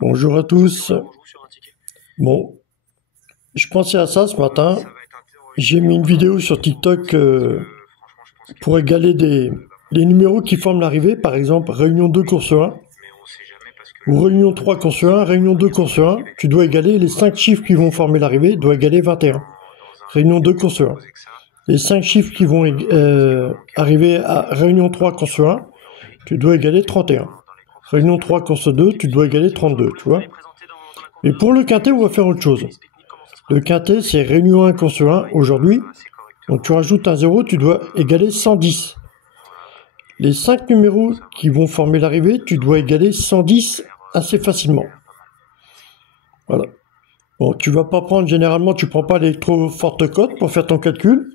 Bonjour à tous. Bon, je pensais à ça ce matin. J'ai mis une vidéo sur TikTok pour égaler les numéros qui forment l'arrivée. Par exemple, Réunion 2 course 1 ou Réunion 3 course 1, Réunion 2 course 1. Tu dois égaler les 5 chiffres qui vont former l'arrivée, doit égaler 21. Réunion 2 course 1. Les 5 chiffres qui vont arriver à Réunion 3 course 1, tu dois égaler 31. Réunion 3 course 2, tu dois égaler 32, tu vois. Et pour le quintet, on va faire autre chose. Le quintet, c'est Réunion 1 course 1 aujourd'hui. Donc tu rajoutes un 0, tu dois égaler 110. Les 5 numéros qui vont former l'arrivée, tu dois égaler 110 assez facilement. Voilà. Bon, tu vas pas prendre, généralement, tu prends pas les trop fortes cotes pour faire ton calcul.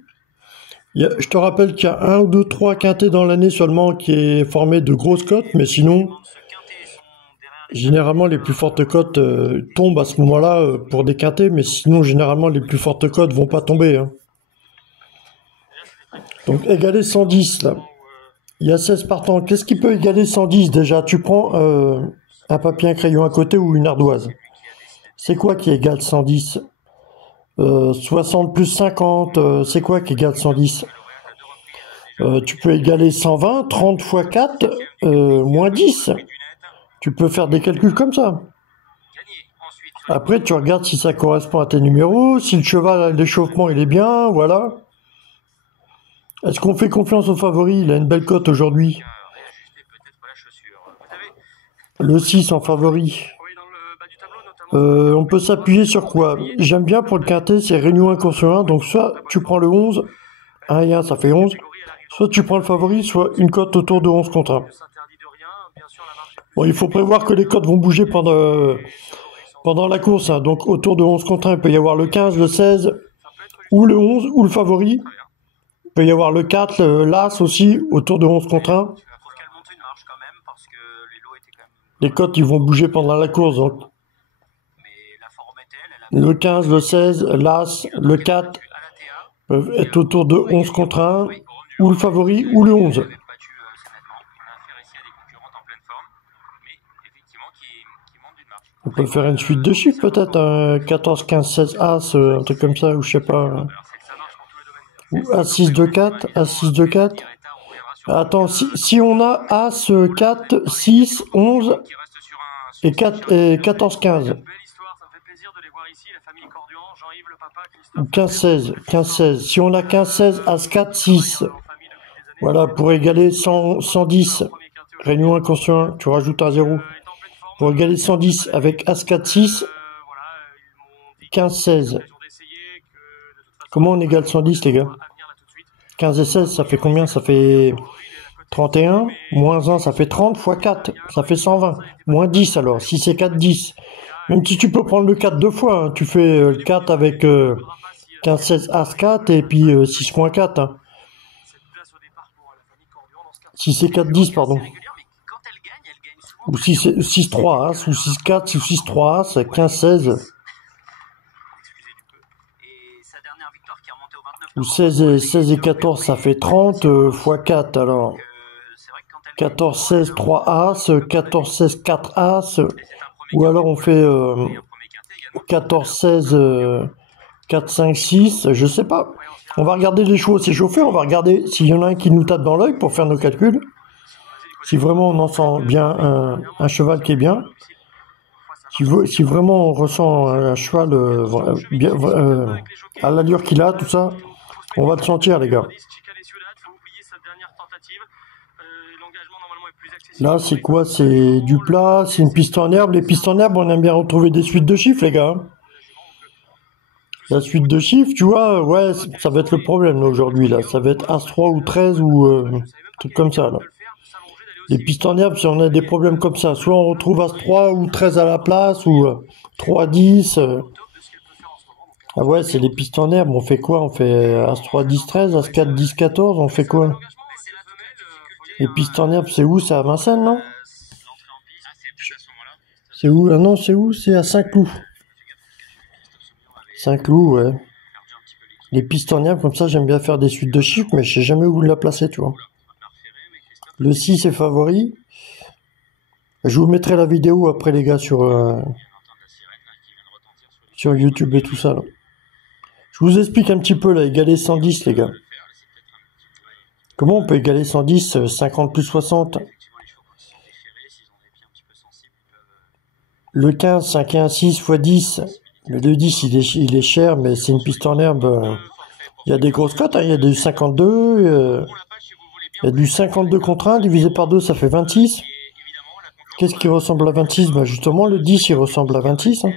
Je te rappelle qu'il y a 1 ou 2, 3 quintets dans l'année seulement qui est formé de grosses cotes, mais sinon, généralement, les plus fortes cotes tombent à ce moment-là pour des quintets, mais sinon, généralement, les plus fortes cotes vont pas tomber. Hein. Donc, égaler 110, là. Il y a 16 partants. Qu'est-ce qui peut égaler 110 déjà? Tu prends un papier, un crayon à côté ou une ardoise. C'est quoi qui égale 110? 60 plus 50, c'est quoi qui égale 110? Tu peux égaler 120, 30 fois 4, moins 10. Tu peux faire des calculs comme ça. Après, tu regardes si ça correspond à tes numéros, si le cheval, l'échauffement, il est bien, voilà. Est-ce qu'on fait confiance au favori? Il a une belle cote aujourd'hui. Le 6 en favori. On peut s'appuyer sur quoi? J'aime bien pour le quintet, c'est Réunion 1 course 1. Donc soit tu prends le 11, 1 et 1 ça fait 11. Soit tu prends le favori, soit une cote autour de 11 contre 1. Bon, il faut prévoir que les cotes vont bouger pendant la course. Hein. Donc autour de 11 contre 1, il peut y avoir le 15, le 16, ou le 11, ou le favori. Il peut y avoir le 4, l'As aussi, autour de 11 contre 1. Les cotes, ils vont bouger pendant la course. Donc. Le 15, le 16, l'As, le 4 peuvent être autour de 11 contre 1, ou le favori, ou le 11. On peut faire une suite de chiffres peut-être, 14, 15, 16, As, un truc comme ça, ou je sais pas. Ou As6, 2, 4, As6, 2, 4. Attends, si on a As, 4, 6, 11 et 14, 15. Ou 15, 16, 15, 16. Si on a 15, 16, As 4, 6. Voilà, pour égaler 110. Réunion 1, course 1, tu rajoutes un 0. Pour égaler 110 avec As 4, 6. 15, 16. Comment on égale 110, les gars? 15 et 16, ça fait combien? Ça fait 31. Moins 1, ça fait 30. Fois 4, ça fait 120. Moins 10 alors. Si c'est 4, 10. Même si tu peux prendre le 4 deux fois. Hein. Tu fais le 4 avec 15, 16, As 4 et puis 6 moins 4. Hein. Si c'est 4, 10, pardon. Ou 6, 3 As, ou 6, 4, ou 6, 3 As, 15, 16. Ou 16 et 14, ça fait 30 fois 4, alors. 14, 16, 3 As, 14, 16, 4 As. Ou alors on fait 14, 16, 4, 5, 6, je sais pas. On va regarder les chevaux s'échauffer, on va regarder s'il y en a un qui nous tape dans l'œil pour faire nos calculs. Si vraiment on en sent bien un cheval qui est bien. Si vraiment on ressent un cheval bien, à l'allure qu'il a, tout ça, on va le sentir, les gars. Là, c'est quoi? C'est du plat, c'est une piste en herbe. Les pistes en herbe, on aime bien retrouver des suites de chiffres, les gars. La suite de chiffres, tu vois, ouais, ça va être le problème là, aujourd'hui. Là. Ça va être As3 ou 13 ou truc comme ça. Là. Les pistes en herbe, si on a des problèmes comme ça, soit on retrouve As3 ou 13 à la place, ou 3, 10. Ah ouais, c'est les pistes en herbe. On fait quoi? On fait As3, 10, 13, As4, 10, 14. On fait quoi? Les pistes en herbe, c'est où? C'est à Vincennes, non? C'est où? Ah non, c'est où? C'est à Saint-Cloud. Saint-Cloud, ouais. Les pistes en herbe, comme ça, j'aime bien faire des suites de chiffres, mais je sais jamais où la placer, tu vois. Le 6 est favori. Je vous mettrai la vidéo après, les gars, sur YouTube et tout ça, là. Je vous explique un petit peu, là, égaler 110, les gars. Comment on peut égaler 110, 50 plus 60? Le 15, 5 et 1, 6 x 10. Le 2-10, il est cher, mais c'est une piste en herbe. Il y a des grosses cotes, hein, il y a du 52. Il y a du 52 contre 1, divisé par 2, ça fait 26. Qu'est-ce qui ressemble à 26? Bah justement, le 10, il ressemble à 26. Hein.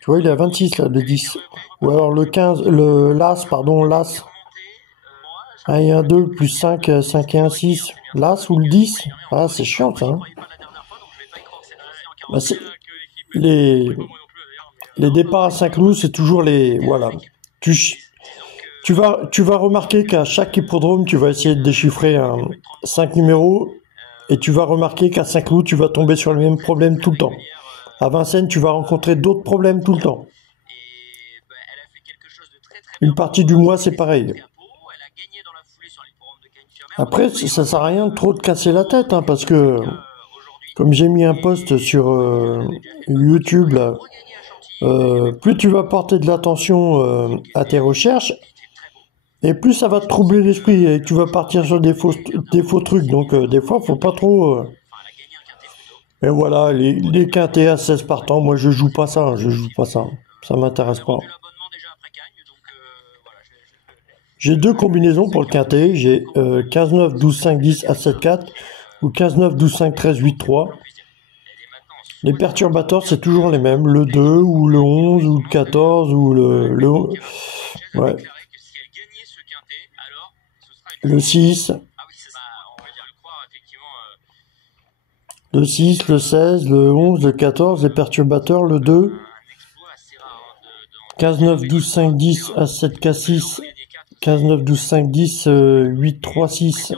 Tu vois, il est à 26, là, le 10. Ou alors le 15, l'As. 1 et 1, 2, plus 5, 5 et 1, 6. L'As ou le 10. Ah, c'est chiant, ça. Hein. Bah, les départs à Saint-Cloud, c'est toujours les... Voilà. Tu vas remarquer qu'à chaque hippodrome, tu vas essayer de déchiffrer 5 numéros, et tu vas remarquer qu'à Saint-Cloud, tu vas tomber sur le même problème tout le temps. À Vincennes, tu vas rencontrer d'autres problèmes tout le temps. Une partie du mois, c'est pareil. Après, ça sert à rien de trop te casser la tête, hein, parce que, comme j'ai mis un post sur YouTube, là, plus tu vas porter de l'attention à tes recherches, et plus ça va te troubler l'esprit, et tu vas partir sur des faux trucs. Donc, des fois, faut pas trop... Et voilà, les quintés à 16 partants, moi je joue pas ça, hein, ça m'intéresse pas. J'ai deux combinaisons pour le quintet, j'ai 15, 9, 12, 5, 10, à 7, 4, ou 15, 9, 12, 5, 13, 8, 3. Les perturbateurs, c'est toujours les mêmes, le 2, ou le 11, ou le 14, ou le ouais. Le 6. Le 6, le 16, le 11, le 14, les perturbateurs, le 2, 15, 9, 12, 5, 10, à 7, K, 6, 15, 9, 12, 5, 10, 8, 3, 6,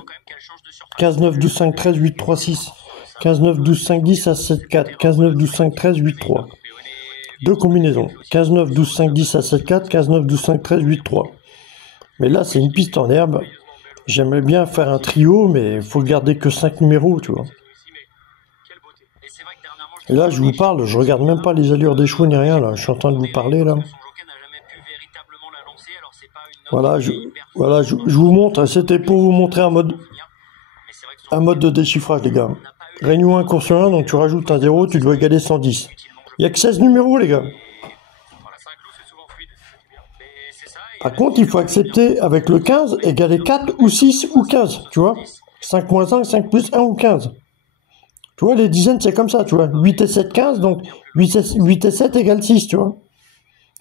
15, 9, 12, 5, 13, 8, 3, 6, 15, 9, 12, 5, 10, à 7, 4, 15, 9, 12, 5, 13, 8, 3. Deux combinaisons, 15, 9, 12, 5, 10, à 7, 4, 15, 9, 12, 5, 13, 8, 3. Mais là, c'est une piste en herbe. J'aimerais bien faire un trio, mais il faut garder que 5 numéros, tu vois. Et là, je vous parle, je regarde même pas les allures des chevaux ni rien, là. Je suis en train de vous parler, là. Voilà, je vous montre. C'était pour vous montrer un mode de déchiffrage, les gars. Réunion 1, course 1, donc tu rajoutes un 0, tu dois égaler 110. Il n'y a que 16 numéros, les gars. Par contre, il faut accepter avec le 15, égaler 4 ou 6 ou 15, tu vois. 5 moins 5, 5 plus 1 ou 15. Tu vois, les dizaines, c'est comme ça, tu vois. 8 et 7, 15, donc 8 et 7 égale 6, tu vois.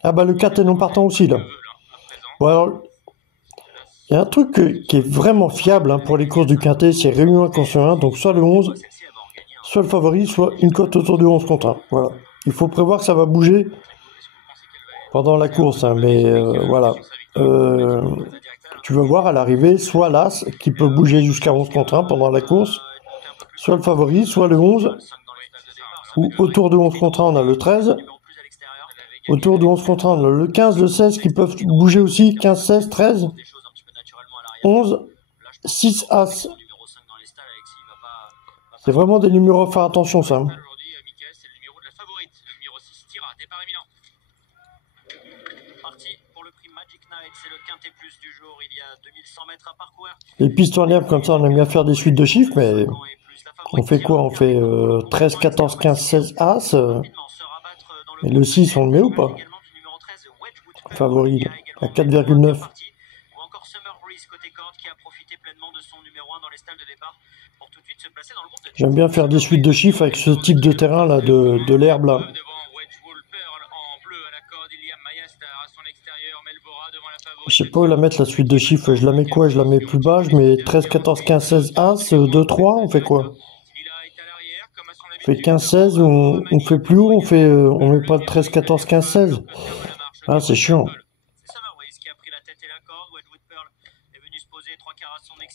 Ah bah le 4 est non partant aussi, là. Bon alors, il y a un truc qui est vraiment fiable hein, pour les courses du quintet, c'est Réunion 1 contre 1, donc soit le 11, soit le favori, soit une cote autour du 11 contre 1. Voilà. Il faut prévoir que ça va bouger pendant la course, hein, mais voilà. Tu vas voir à l'arrivée, soit l'As, qui peut bouger jusqu'à 11 contre 1 pendant la course, soit le favori, soit le 11, ou autour de 11 contre 1, on a le 13. Autour de 11 contre 1, on a le 15, le 16 qui peuvent bouger aussi, 15, 16, 13, 11, 6, As. C'est vraiment des numéros à faire attention, ça. Les pistes en herbe, comme ça, on aime bien faire des suites de chiffres, mais on fait quoi? On fait 13, 14, 15, 16, As. Et le 6, on le met ou pas? Favori, à 4,9. J'aime bien faire des suites de chiffres avec ce type de terrain là, de l'herbe là. Je sais pas où la mettre la suite de chiffres, je la mets quoi? Je la mets plus bas, je mets 13, 14, 15, 16, As, 2, 3, on fait quoi? On fait 15, 16, on fait plus haut, on met pas le 13, 14, 15, 16. Ah, c'est chiant.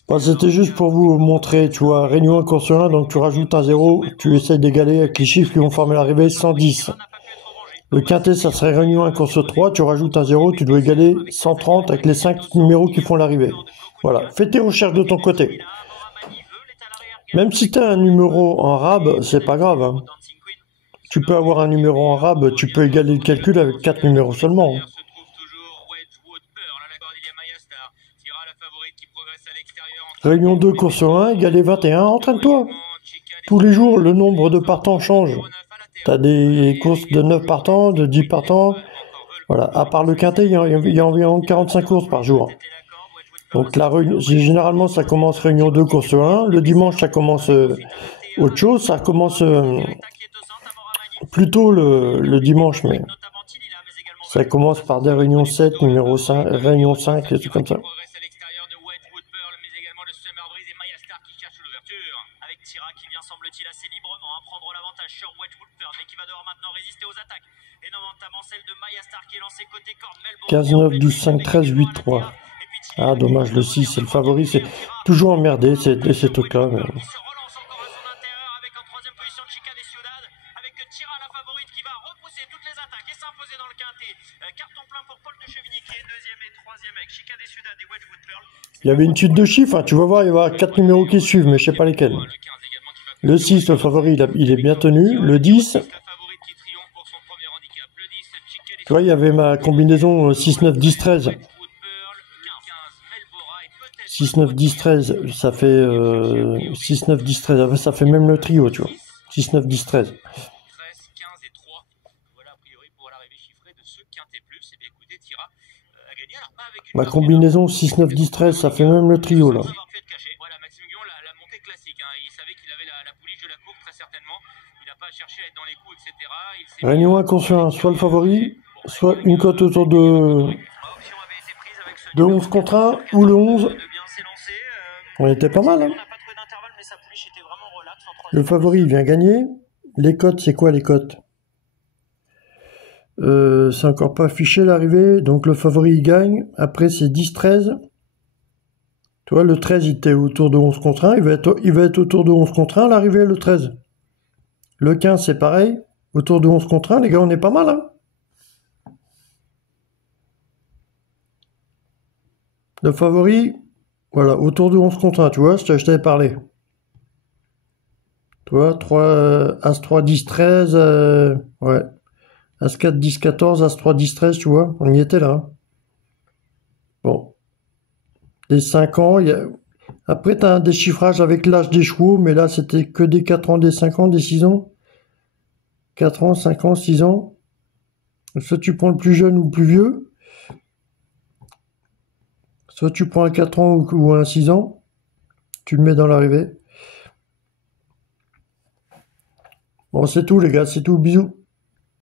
Bah, c'était juste pour vous montrer, tu vois, Réunion 1 course 1, donc tu rajoutes un 0, tu essayes d'égaler avec les chiffres qui vont former l'arrivée, 110. Le quintet, ça serait Réunion 1 course 3, tu rajoutes un 0, tu dois égaler 130 avec les 5 numéros qui font l'arrivée. Voilà, fais tes recherches de ton côté. Même si tu as un numéro en rab, c'est pas grave. Hein. Tu peux avoir un numéro en rab, tu peux égaler le calcul avec 4 numéros seulement. Hein. Réunion 2, course 1, égalé 21, entraîne-toi. Tous les jours, le nombre de partants change. Tu as des courses de 9 partants, de 10 partants. Voilà. À part le quintet, il y a environ 45 courses par jour. Donc généralement, ça commence réunion 2, course 1. Le dimanche, ça commence autre chose. Ça commence plutôt le dimanche, mais ça commence par des réunions 7, numéro 5, réunion 5, des trucs comme ça. Semble-t-il assez librement prendre l'avantage sur Wedgwood Pearl, mais qui va devoir maintenant résister aux attaques, et notamment celle de Maya Star qui est lancée côté corps. 15, 9, 12, 5, 13, 8, 3. Ah dommage, le 6 c'est le favori, c'est toujours emmerdé ces trucs-là. Mais... Il y avait une suite de chiffres, hein. Tu vas voir, il va y avoir 4 numéros qui suivent, mais je sais pas lesquels. Le 6, le favori, il est bien tenu. Le 10, tu vois, il y avait ma combinaison 6, 9, 10, 13. 6, 9, 10, 13, ça fait 6, 9, 10, 13, ça fait même le trio, tu vois. 6, 9, 10, 13. Ma combinaison 6, 9, 10, 13, ça fait même le trio, là. Réunion 1, course 1, soit le favori, soit une cote autour de 11 contre 1, ou le 11. On était pas mal, hein. Le favori, il vient gagner. Les cotes, c'est quoi les cotes? C'est encore pas affiché l'arrivée, donc le favori il gagne. Après c'est 10-13. Tu vois, le 13 il était autour de 11 contre 1, il va être autour de 11 contre 1 l'arrivée le 13. Le 15 c'est pareil, autour de 11 contre 1, les gars on est pas mal hein. Le favori, voilà, autour de 11 contre 1, tu vois, je t'avais parlé. Tu vois, 3, As 3, 10, 13, ouais. As 4, 10, 14, As 3, 10, 13, tu vois, on y était là. Bon. Des 5 ans, après tu as un déchiffrage avec l'âge des chevaux, mais là c'était que des 4 ans, des 5 ans, des 6 ans. 4 ans, 5 ans, 6 ans. Soit tu prends le plus jeune ou le plus vieux. Soit tu prends un 4 ans ou un 6 ans. Tu le mets dans l'arrivée. Bon, c'est tout les gars, c'est tout, bisous.